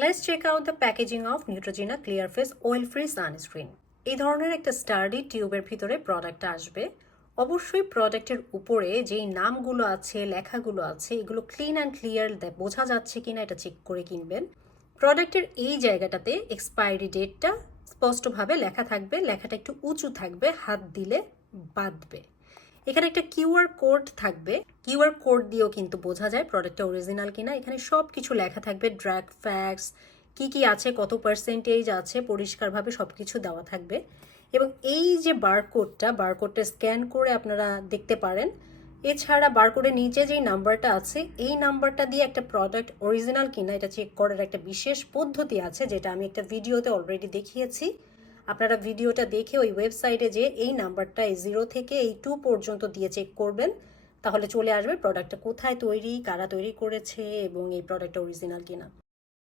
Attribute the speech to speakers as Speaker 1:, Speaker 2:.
Speaker 1: Let's check out the packaging of Neutrogena Clear Face Oil Free Sunscreen. এই ধরনের একটা study টিউবের ভিতরে প্রোডাক্ট আসবে। অবশ্যই প্রোডাক্টের উপরে যেই নামগুলো আছে, লেখাগুলো আছে, এগুলো ক্লিন অ্যান্ড ক্লিয়ার বোঝা যাচ্ছে কিনা এটা চেক করে কিনবেন। প্রোডাক্টের এই জায়গাটাতে এক্সপায়ারি ডেটটা স্পষ্টভাবে লেখা থাকবে। লেখাটা একটু উঁচু থাকবে, হাত দিলে বাঁধবে। এখানে একটা কিউআর কোড থাকবে। কিউআর কোড দিয়েও কিন্তু বোঝা যায় প্রোডাক্টটা অরিজিনাল কিনা। এখানে সব কিছু লেখা থাকবে ড্রাগ ফ্যাক্স কি কি আছে, কত পার্সেন্টেজ আছে, পরিষ্কারভাবে সব কিছু দেওয়া থাকবে। এবং এই যে বারকোডটা বারকোডটা স্ক্যান করে আপনারা দেখতে পারেন। এছাড়া বারকোডের নিচে যেই নাম্বারটা আছে, এই নাম্বারটা দিয়ে একটা প্রোডাক্ট অরিজিনাল কিনা, এটা চেক করার একটা বিশেষ পদ্ধতি আছে, যেটা আমি একটা ভিডিওতে অলরেডি দেখিয়েছি। আপনারা ভিডিওটা দেখে ওই ওয়েবসাইটে যে এই নাম্বারটা এই জিরো থেকে এই টু পর্যন্ত দিয়ে চেক করবেন। তাহলে চলে আসবে প্রোডাক্টটা কোথায় তৈরি, কারা তৈরি করেছে এবং এই প্রোডাক্টটা অরিজিনাল কিনা।